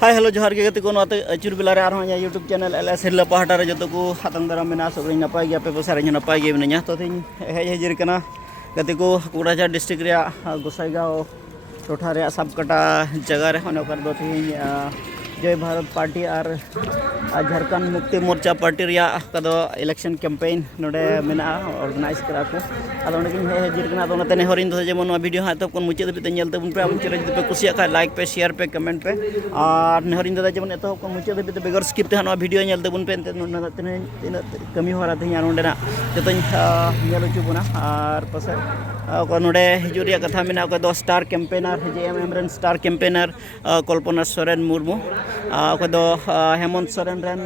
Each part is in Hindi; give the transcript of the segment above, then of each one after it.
हाय हेलो जोहार के गति को नोते अचुर बेलारे आर होnya YouTube channel LS हिरला पहाटा रे जतो को हातंग दाराम मेना सब नपाय गया पे पसारे नपाय गे मिनया तो थिन हेजिर कना गति को कोकराझार डिस्ट्रिक्ट रे गोसाईगांव टोठा रे सबकटा जगह रे होने कर दो थिन जय भारत पार्टी और झारखंड मुक्ति मोर्चा पार्टी रे कदो इलेक्शन कैंपेन नोडे मेना ऑर्गेनाइज करा को अदो नकिन हेजिर कना तो नते नेहरिन तो जेमन वीडियो हा तो कोन मुचे दबि नेल तबुन पे अब चले पे कुसिया का लाइक पे शेयर पे कमेंट पे और नेहरिन दादा जेमन एतो कोन मुचे दबि बेगर स्किप ते हनो वीडियो नेल तबुन पे तेन कमी होरा थे नोडेना जतो नेल चुबुना और पसे नोडे हिजुरिया कथा मेना को दो स्टार कैंपेनर जेएमएम रन स्टार कैंपेनर कल्पना सोरेन मुर्मू दो हेमंत सोरेन रन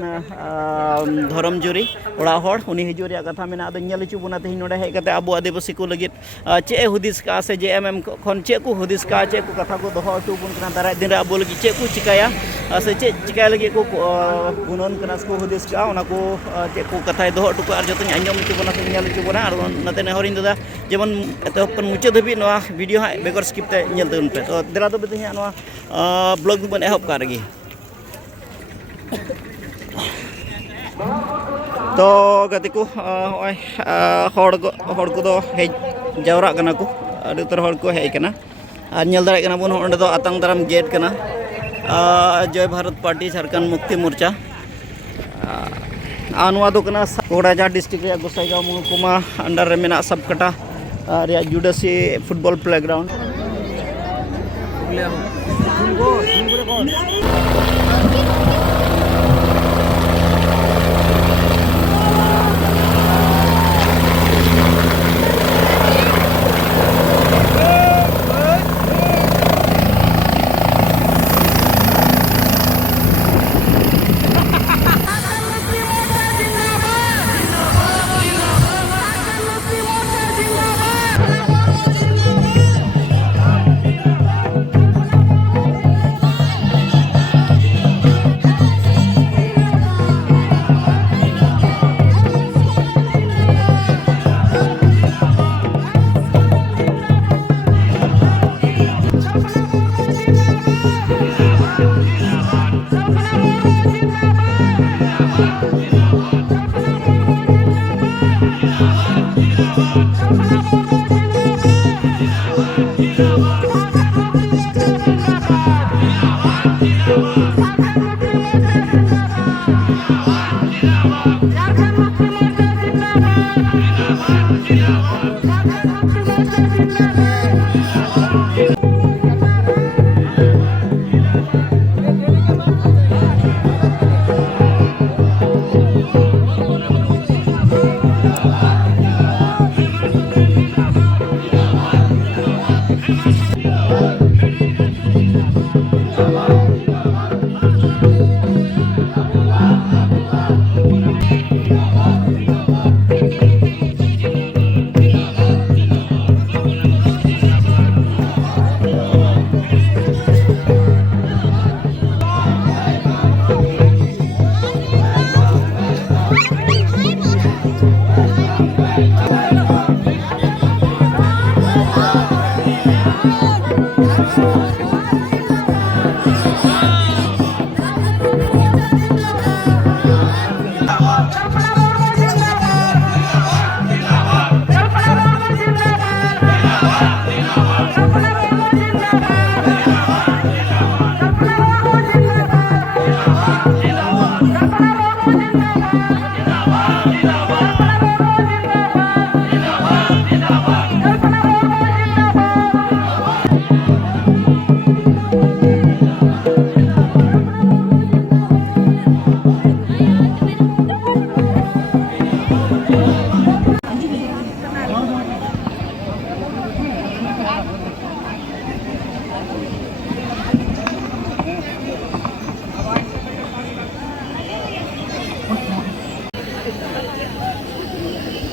धरम जुरी ओड़ा होड़ उनी हिजुरिया कथा मेना दो नेल चुबुना ते नोडे हे कते अबो आदिवासी को लगित चे हुदिस का से जेएमएम खन चे को हुदिस का चे को कथा को दोहो टुबुन कना दाराय दिन रे अबो लगी चे को चिकाया से चे चिकाय लगी को गुनन कना को हुदिस का ओना को चे को कथा दोहो टुको आर जतो आंजम चुबुना से नेल चुबुना और नते नेहरिन दादा जेमन तो कन मुचे दबि नवा वीडियो हा बेगर स्किप ते नेल तउन पे तो देरा तो बेते नवा ब्लॉग बन एहब का रगी तो गति को हड़ को दो हे जावरा कना को अड़ी उतर हड़ को हे कना और नेल दारे कना बन ओंडे दो आतंग दाराम गेट कना जय भारत पार्टी झारखंड मुक्ति मोर्चा आनवा दो कना कोकराझार डिस्ट्रिक्ट रे गोसाईगांव महकुमा अंडर रे मेना सबकटा जुडासी फुटबॉल प्लेग्राउंड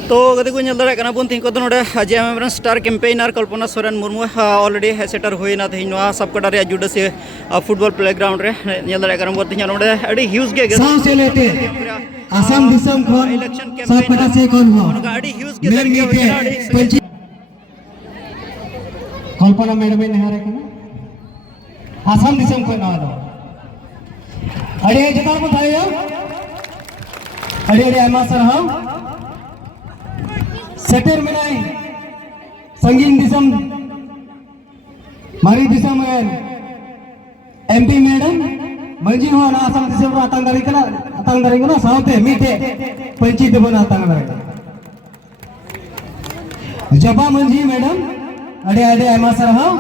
तो गति को दाड़ा बन तीन को JMM star campaigner Kalpana Soren Murmu already shutter होना तीन सबकटा जुडासी फुटबॉल प्लेग्राउंड रे दाड़ा बन तीन ह्यूज गे आसाम दिसम खन इलेक्शन कैंपेन से कोन हो गाड़ी ह्यूज के तरीके कल्पना मैडम ने हारे कना आसाम दिसम खन ना अड़े जतार को थाए अड़े अड़े आयमा सर हाँ सेटर मिनाई संगीन दिसम मारी दिसम एमपी मैडम मंजी हो ना असम दिसम अतंग दारी कना साउते मीठे पंचायत बन अतंग दारी जबा मंजी मैडम अड़े अड़े आयमा सर हाँ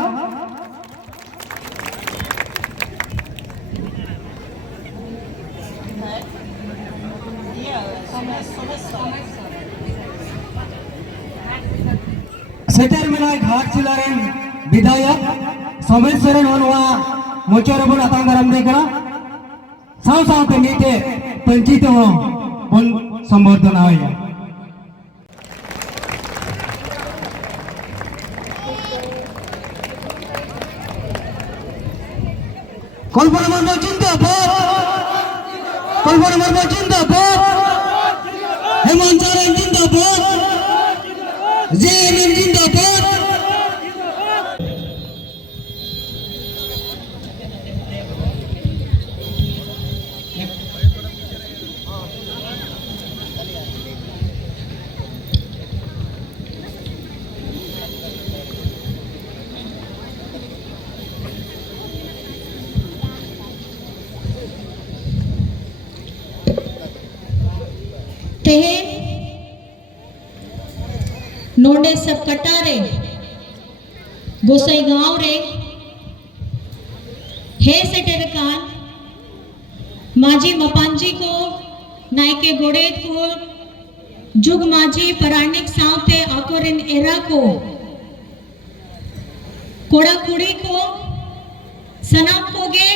सेटर मिनाई घाट चिलारेन विधायक सोमेश सोरेन होनवा मोचोरबन अतंग दाराम देखना साव सावते मीठे पंचायत हो बन संबोधन आया कल्पना मर्म जिंदाबाद कल्पना मर्म जिंदाबाद हेमंत सोरेन जिंदाबाद जेएमएम जिंदाबाद तेहे नोंडे सब कटारे गोसाई गांव रे हे सेटर कान माजी मपांजी को नायके गोड़ेत को जुग माजी पराणिक सावते आकोरिन एरा को कोड़ा कुड़ी को सनाम को गे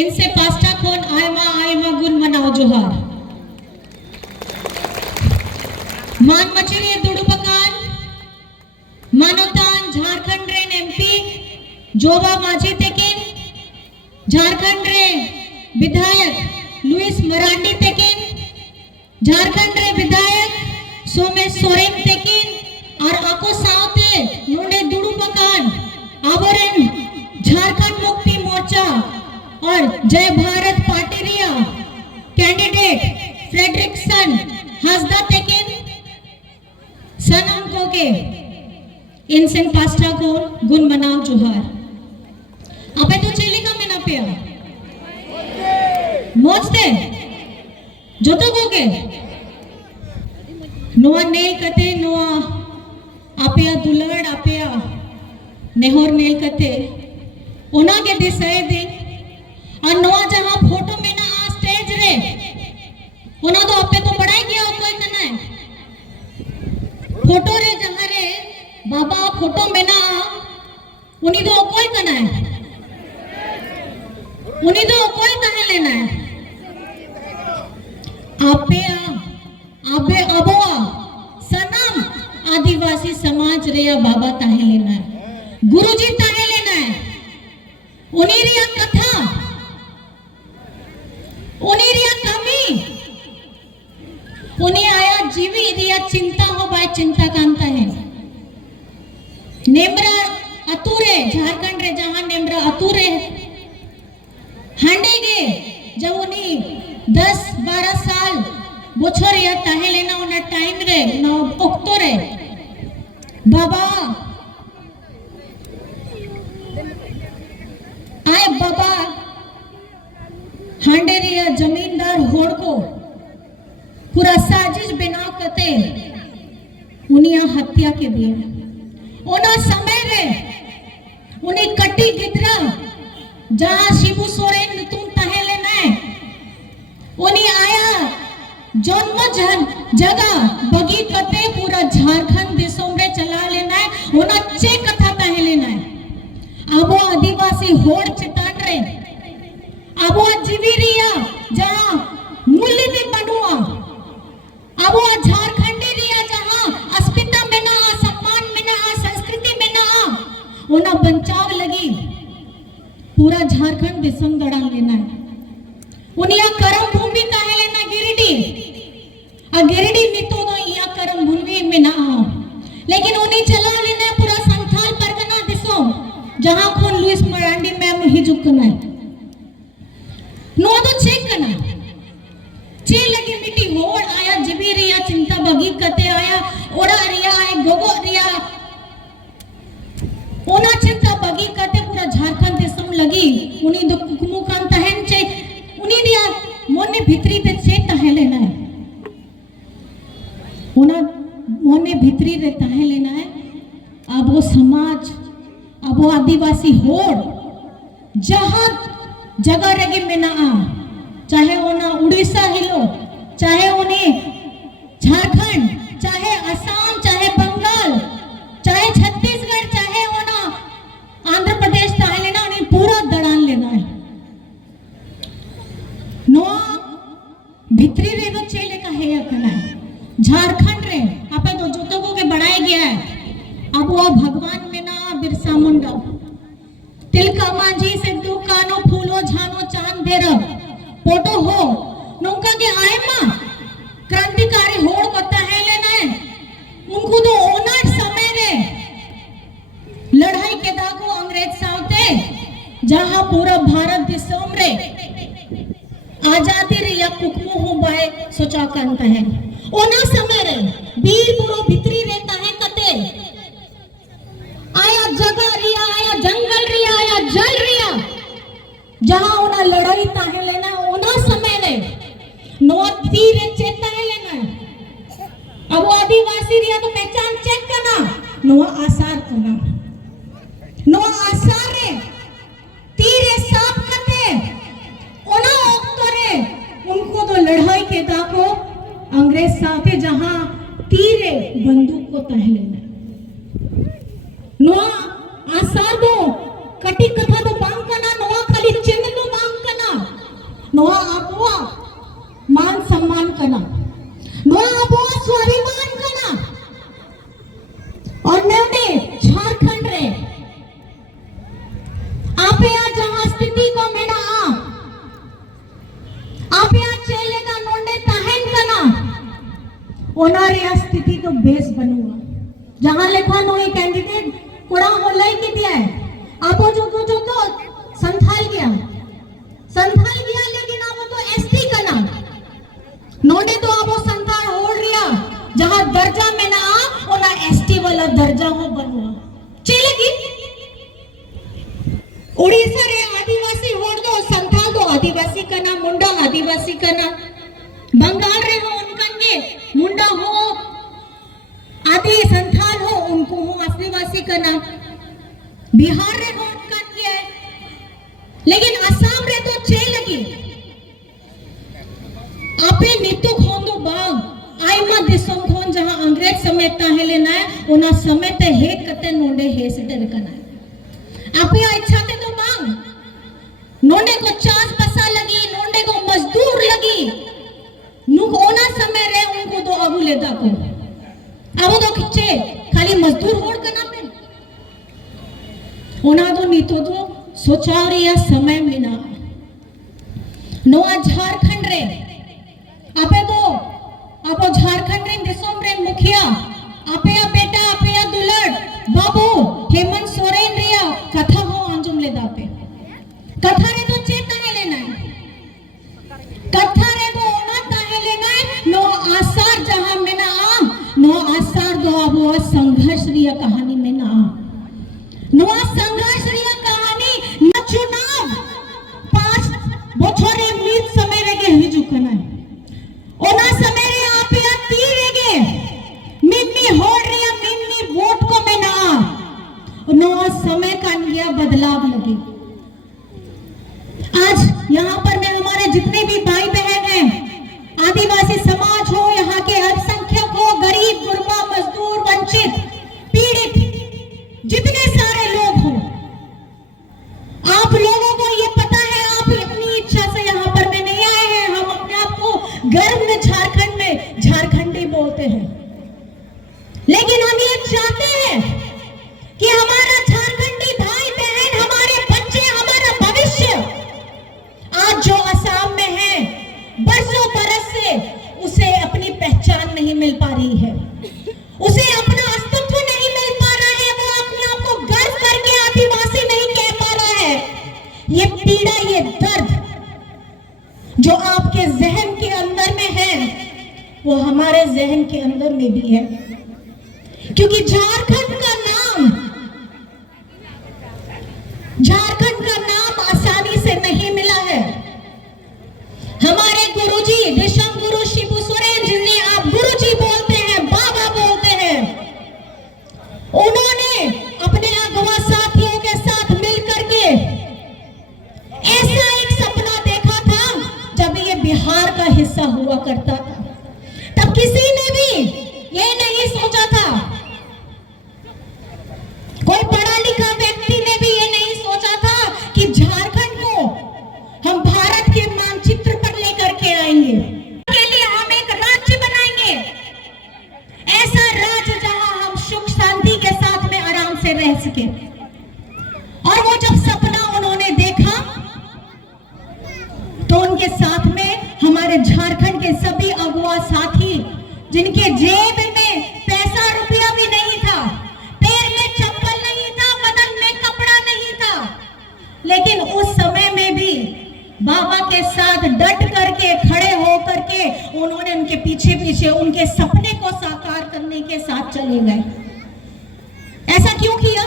इनसे पास्टा खोन आयमा गुन मनाओ जोहार मान मचलिए दुड़ुपकान मानोतान झारखंड रेन एमपी जोबा माझी तेकिन झारखंड रे विधायक लुइस मरांडी तेकिन झारखंड रे विधायक सोमेश सोरेन तेकिन और आको सावते नोंडे दुड़ुपकान आवरेन झारखंड मुक्ति मोर्चा और जय भारत पार्टी रिया कैंडिडेट फ्रेडरिक्सन हसदा तेकिन सनम को के इनसेन पास्टा को गुण मनाओ जोहार आपे तो चेली का में ना पिया मोचते जो तो को के नोआ नेल कते नोआ आपिया दुलड़ आपिया नेहोर नेल कते उना के दिसाए दे और नोआ जहां फोटो में ना स्टेज रे उना तो आपे तो पढ़ाई किया कोई करना है फोटो रे जहां रे बाबा फोटो में ना उन्हीं तो कोई करना है उन्हीं तो कोई कहे लेना है आपे आबे अबोआ सनम आदिवासी समाज रे या बाबा ताहे लेना है गुरुजी ताहे लेना है उन्हीं रिया कथा उन्हीं रिया कमी उन्हीं आया जीवी रिया चिंता हो बाय चिंता कांता है नेमरा अतुरे झारखंड रे जहां नेमरा अतुरे हांडे गे जब उन्हीं 10-12 साल बोछर या ताहे लेना उन्हें टाइम रे ना उक्तो रे बाबा आए बाबा हांडे रिया जमींदार होड़ को पूरा साजिश बनाव करते उनिया हत्या के दिए ओना समय रे उन्हीं कटी गिदरा जहां शिबू सोरेन तुम तहे लेना है उन्हीं आया जन्म जगह बगी कते पूरा झारखंड देशों में चला लेना है ओना चे कथा तहे लेना है अब आदिवासी होड़ चितान रे अब जीवीरिया जहां मूल्य भी बनुआ अब झारखंडी रिया जहां अस्मिता में ना सम्मान में ना संस्कृति में ना ओना बचाव लगी पूरा झारखंड दिसम दड़ा लेना है उनिया करम भूमि काहे लेना गिरिडीह आ गिरिडीह नितो दो या करम भूमि में ना लेकिन उन्हीं चला लेना है पूरा संथाल परगना दिसम जहां खोन लुइस मरांडी मैम हिजुक ना नो तो छे बगी कते आया ओड़ा रिया है गोगो रिया ओना चिंता बगी कते पूरा झारखंड दिसम लगी उनी दो कुकमु कान तहन चे उनी दिया मोने भितरी ते से तहे लेना है ओना मोने भितरी रे तहे लेना है। अब वो समाज अब वो आदिवासी होड़ जहां जगह रगे में ना आ चाहे ओना उड़ीसा हिलो चाहे उन्हें झारखंड चाहे असम चाहे बंगाल चाहे छत्तीसगढ़ चाहे ओना आंध्र प्रदेश चाहे लेना उन्हें पूरा दड़ान लेना है। नोआ भितरी रे तो चेले का है करना है झारखंड रे आपे तो जोतो को के बढ़ाया गया है। अब वो भगवान में ना बिरसा मुंडा तिलका मांझी से दो कानो फूलो झानो चांद देर फोटो हो नौका के आए मां क्रांतिकारी होड़ को तहे लेना है उनको तो ओना समय रे लड़ाई के दागो अंग्रेज सावते जहां पूरा भारत दिसम रे आजादी रे या कुकमु हो बाय सोचा कंत है ओना समय रे वीर पुरो भितरी रहता है कते आया जगह रिया आया जंगल रिया आया जल रिया जहां ओना लड़ाई ताहे लेना ओना समय रे नो तीर चेता है लेना अब वो आदिवासी रिया तो पहचान चेक करना नो आसार करना नो आसार रे तीर साफ करते ओना ओक्तरे उनको तो लड़ाई के दाको अंग्रेज साथे जहां तीरे बंदूक को तह लेना नो आसार दो कटी कथा तो बांग करना नो खाली चिन्ह तो बांग करना नो आपवा मान सम्मान करना नो आपवा स्वाभिमान करना और ने झारखंड रे आप यहाँ जहां स्थिति को मेरा आप यहाँ चेले का नोंडे तहन करना ओनारे स्थिति तो बेस बनुआ जहां लिखा नो कैंडिडेट कोड़ा होलाई की दिया है आप जो तो संथाल गया लेकिन आप तो एसटी करना नोडे तो आप संथाल होड़ रिया जहां दर्जा में ना ओना एसटी वाला दर्जा हो बनुआ चलेगी उड़ीसा रे आदिवासी होड़ दो संथाल दो आदिवासी करना मुंडा आदिवासी करना बंगाल रे हो उनकन के मुंडा हो आदि संथाल हो उनको हो आदिवासी करना बिहार रे हो उनकन के लेकिन असम रे तो चे लगी आपे नितु खोंदो बाग आइमा दिसम खोन जहां अंग्रेज समय ताहे लेना है ओना समय ते हे कते नोंडे हे से डर करना है आपे इच्छा ते तो मांग नोंडे को चास बसा लगी नोंडे को मजदूर लगी नुक ओना समय रे उनको तो अबू लेदा को अब तो खिचे खाली मजदूर होड़ करना पे ओना तो नीतो तो सोचा रिया समय मिना नोआ झारखंड रे आपे तो आपो झारखंड रे दिसोम रे मुखिया आपे या बेटा आपे या दुलड़ बाबू हेमंत सोरेन रिया कथा हो अंजुम ले दापे कथा रे तो चेता है लेना कथा रे तो ओना ताहे लेना नो आसार जहां में ना नो आसार दो अब संघर्ष रिया कहानी में ना नो संघर्ष रिया कहानी न चुनाव 5 বছরে মিত समय রেগে হিজু কনা ओना समय रे आप या तीर रेगे मिन्नी होड़ रिया मिन्नी वोट को में ना नो समय का निया बदलाव लगे आज यहाँ पर मैं हमारे जितने भी भाई बहन हैं आदिवासी समाज हो यहाँ के अल्पसंख्यक हो गरीब गुरबा मजदूर वंचित पीड़ित जितने सारे लोग हो आप लोगों को ये पता है आप अपनी इच्छा से यहाँ पर में नहीं आए हैं हम अपने आप को गर्व में झारखंडी बोलते हैं लेकिन हम ये चाहते हैं कि हमारा झारखंडी भाई बहन हमारे बच्चे हमारा भविष्य आज जो असम में है बरसों बरस से उसे अपनी पहचान नहीं मिल पा रही है उसे अपना अस्तित्व नहीं मिल पा रहा है वो अपने आप को गर्व करके आदिवासी नहीं कह पा रहा है ये पीड़ा ये दर्द जो आपके जहन के अंदर में है वो हमारे जहन के अंदर में भी है, क्योंकि झारखंड का नाम आसानी से नहीं मिला है। हमारे गुरुजी दिशम गुरु शिबू सोरेन, जिन्हें आप गुरुजी बोलते हैं, बाबा बोलते हैं, उन्होंने अपने अगवा साथियों के साथ मिलकर के ऐसा एक सपना देखा था जब ये बिहार का हिस्सा हुआ करता था। तब किसी ने भी ये नहीं सोचा था, कोई पढ़ा लिखा व्यक्ति ने भी ये नहीं सोचा था कि झारखंड को हम भारत के मानचित्र पर लेकर के आएंगे, के लिए हम एक राज्य बनाएंगे, ऐसा राज्य जहां हम सुख शांति के साथ में आराम से रह सके। और वो जब सपना उन्होंने देखा तो उनके साथ में हमारे झारखंड के सभी अगुआ साथी, जिनके जेब में पैसा रुपया भी नहीं था, पैर में चप्पल नहीं था, बदन में कपड़ा नहीं था, लेकिन उस समय में भी बाबा के साथ डट करके खड़े हो करके उन्होंने उनके पीछे पीछे उनके सपने को साकार करने के साथ चले गए। ऐसा क्यों किया?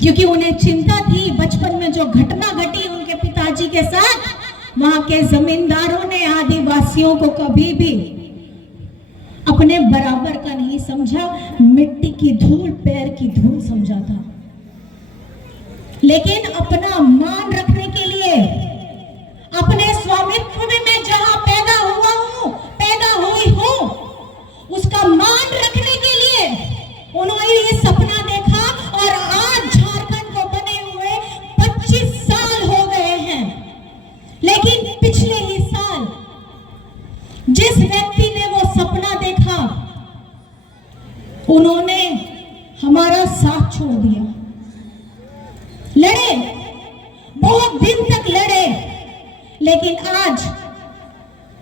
क्योंकि उन्हें चिंता थी, बचपन में जो घटना घटी उनके पिताजी के साथ, वहां के जमींदारों ने आदिवासियों को कभी भी अपने बराबर का नहीं समझा, मिट्टी की धूल, पैर की धूल समझा था। लेकिन अपना मान रखने के लिए, अपने स्वामित्व में जहां पैदा हुआ हूं, पैदा हुई हूं, उसका मान रखने के लिए उन्होंने ये सपना देखा। और आज झारखंड को बने हुए 25 साल हो गए हैं, लेकिन पिछले ही साल जिस व्यक्ति ने वो सपना देखा, उन्होंने हमारा साथ छोड़ दिया। लड़े, बहुत दिन तक लड़े, लेकिन आज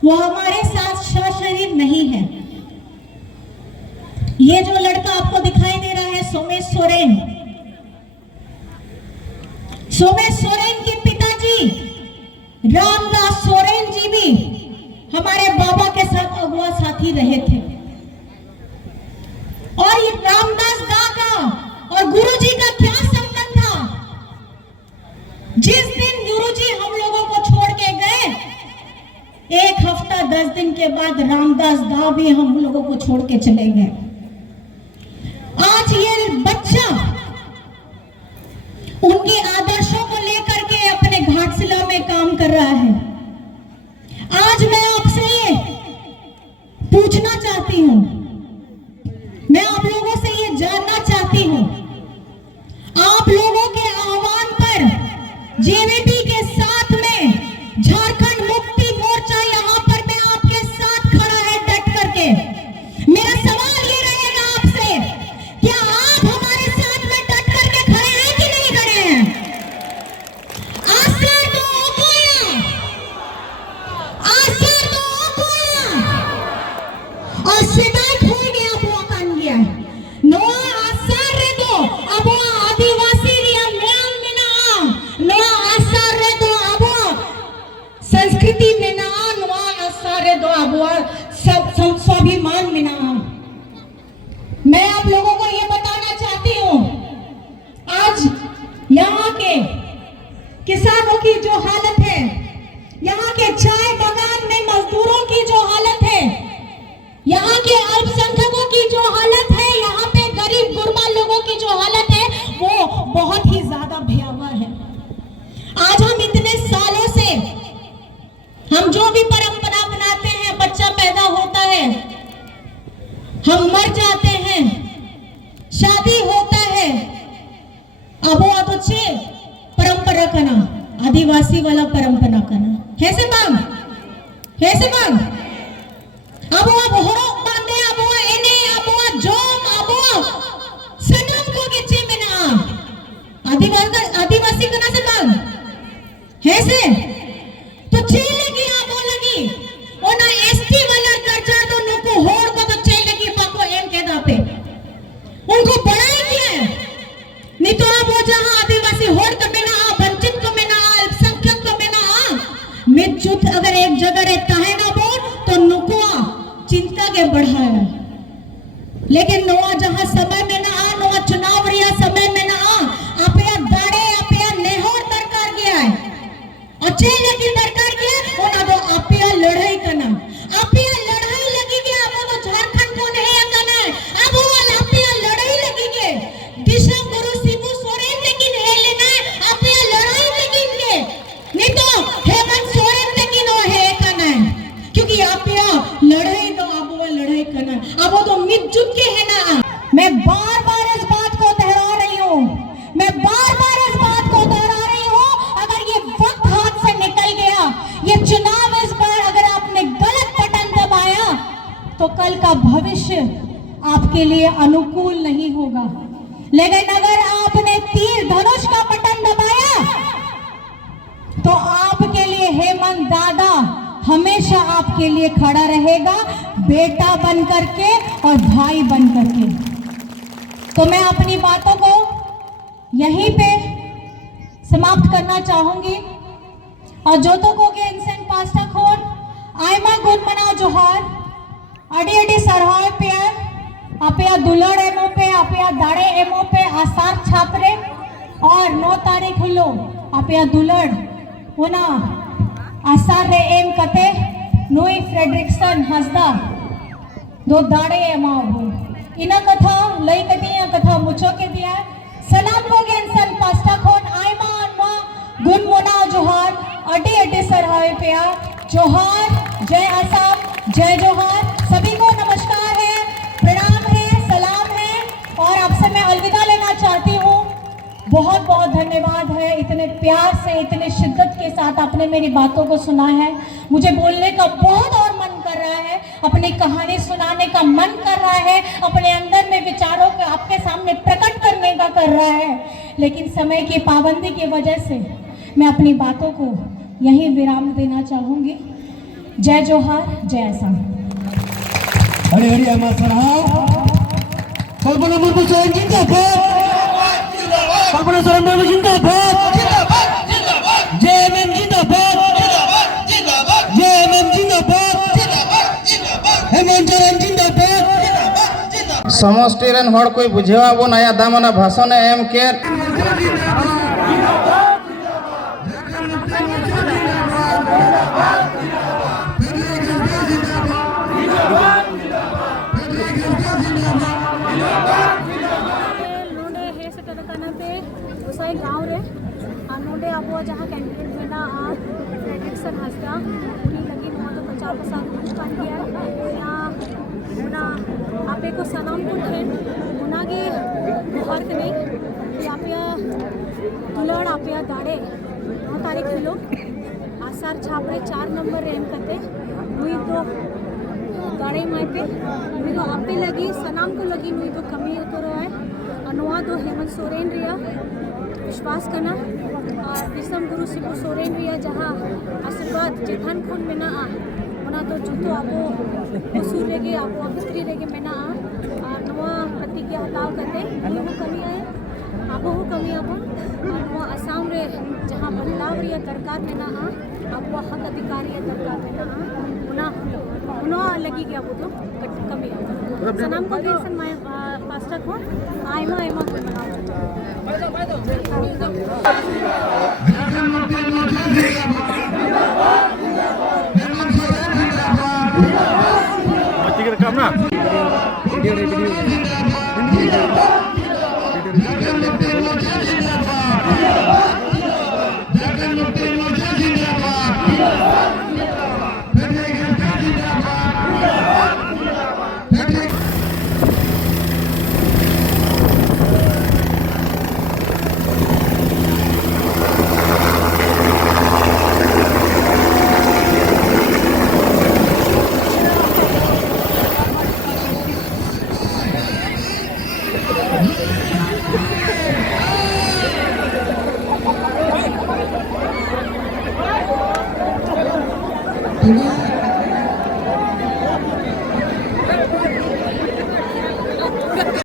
वो हमारे साथ सशरीर नहीं है। ये जो लड़का आपको दिखाई दे रहा है, सोमेश सोरेन, सोमेश सोरेन के पिताजी रामदास सोरेन जी भी हमारे बाबा के साथ अगुआ साथी रहे थे। और ये रामदास दा का और गुरुजी का क्या संबंध था? जिस दिन गुरुजी हम लोगों को छोड़ के गए, एक हफ्ता 10 दिन के बाद रामदास दा भी हम लोगों को छोड़ के चले गए। आज ये बच्चा उनके आदर्शों को लेकर के अपने घाटशिला में काम कर रहा है। आज मैं आपसे ये पूछना चाहती हूं, मैं आप लोगों से ये जानना चाहती हूं, आप लोगों के आह्वान पर जेवीपी के साथ में झारखंड मुक्ति मोर्चा यहां पर मैं आपके साथ खड़ा है डट करके। मेरा सवाल ये रहेगा आपसे, क्या आप हमारे साथ में डट करके खड़े हैं कि नहीं खड़े हैं? आसर दो कोया, आसर दो कोया, और सिदाई खोल गया बुआ कान गया नो आसर रे दो अब आदिवासी रिया म्यान में ना नो आसर रे दो अब संस्कृति में ना नो आसर रे दो अब सब स्वाभिमान में ना। मैं आप लोगों को ये बताना चाहती हूँ, आज यहाँ के किसानों की जो हालत है, यहाँ के चाय बागान में मजदूरों की जो हालत है, यहाँ के अल्पसंख्यकों की जो हालत है, यहाँ पे गरीब गुरबा लोगों की जो हालत है, वो बहुत ही ज्यादा भयावह है। आज हम इतने सालों से हम जो भी परंपरा बनाते हैं, बच्चा पैदा होता है, हम मर जाते हैं, शादी होता है, अब वो तो छे परंपरा का ना आदिवासी वाला परंपरा का ना है से बांग अब वो होरो बांधे, अब वो एने, अब वो जोम, अब वो सनम को गिचे में ना आदिवासी का ना से बांग है से तो चेले की आप लगी और ना एसटी वाला दर्जा तो नुको होड़ को तो चेले की पाको एम के दा पे उनको बढ़ाई किया है। नहीं तो आप वो जहां आदिवासी होड़ का में ना, वंचित को में ना, अल्पसंख्यक को में ना, मिलजुल अगर एक जगह रहता है ना वो तो बढ़ाया, लेकिन नवा जहां समय में ना आ, नवा चुनाव रिया समय में ना आ, आप या दाड़े आप या नेहोर दरकार गया है, अच्छे लेकिन दरकार गया और अब आप या लड़ाई करना, आप या लड़ाई लगी गया, अब वो झारखंड को नहीं करना है, अब वो आप या लड़ाई लगी गए, दिशा गुरु शिबू सोरेन लेकिन है लेना है, आप या लड़ाई लगी गए, नहीं तो हेमंत सोरेन लेकिन वो है करना है, क्योंकि आप या लड़ाई तो अब वो लड़ाई करना है, अब वो तो मिलजुल के है ना। मैं बार बार इस बात को दोहरा रही हूँ, मैं बार बार इस बात को दोहरा रही हूँ, अगर ये वक्त हाथ से निकल गया, ये चुनाव इस बार अगर आपने गलत बटन दबाया तो कल का भविष्य आपके लिए अनुकूल नहीं होगा, लेकिन अगर आपने तीर धनुष का बटन दबाया तो आपके लिए हेमंत दादा हमेशा आपके लिए खड़ा रहेगा, बेटा बन करके और भाई बन करके। तो मैं अपनी बातों को यहीं पे समाप्त करना चाहूंगी और जो तो को के इंसान पास्ता खोन आयमा गुण मनाओ जोहार अड़ी अड़ी सरहाय प्यार आपया दुलड़ एमओ पे आपया दाड़े एमओ पे आसार छापरे और 9 तारीख हिलो आपया दुलड़ होना आसार रे एम कते नुई फ्रेडरिक्सन हसदा दो दाड़े एमाओ इना कथा लई कतिया कथा मुछो के दिया सलाम को गेंसन पास्ता खोन आयमा अनवा गुण मोना जोहार अडी अडी सरहावे पिया जोहार जय असम जय जोहार सभी को नमस्कार है प्रणाम है सलाम है और आपसे मैं अलविदा लेना चाहती हूँ। बहुत बहुत धन्यवाद है, इतने प्यार से इतने शिद्दत के साथ आपने मेरी बातों को सुना है, मुझे बोलने का बहुत और मन कर रहा है, अपनी कहानी सुनाने का मन कर रहा है, अपने अंदर में विचारों को आपके सामने प्रकट करने का कर रहा है, लेकिन समय की पाबंदी की वजह से मैं अपनी बातों को यहीं विराम देना चाहूंगी। जय जोहार जय असम। हरे हरे अमर सरहाव कल्पना मुर्मू सोरेन जिंदाबाद, कल्पना सोरेन मुर्मू जिंदाबाद, जेएमएम जिंदाबाद, जेएमएम जिंदाबाद, हेमंत सोरेन जिंदाबाद। समष्टि रेन हर कोई बुझेवा बो नया दामना भाषण एम के गाँव रे नोडे अब जहाँ कैंडिडेट मेना फ्रेडरिक्सन हंसदा उन्हीं लगी नवा तो 50% कान गया ना आपे को सलाम को ठेन उनागे हर नहीं कि आप दुलड़ आप दाड़े 9 तारीख हिलो आसार छापरे 4 नंबर रेम करते हुई तो दाड़े मायते हुई तो आपे लगी सलाम को लगी हुई तो कमी तो रहा है अनुवा तो हेमंत सोरेन रिया विश्वास करना विषम गुरु शिबू सोरेन रिया जहाँ आशीर्वाद जेठान खून में ना आ तो जूतो आपो वसूल रेगे आपो भित्री रेगे में ना नवा प्रतिज्ञा हटाव करते वो कमी आए आपो हो कमी आपो नवा असम रे जहाँ बदलाव रिया दरकार में ना आपो हक अधिकारी या दरकार में ना उना लगी गया वो तो कमी आ सनाम को के सन माय पास्ता को आयमा आयमा को बनाओ mati rekam na Ini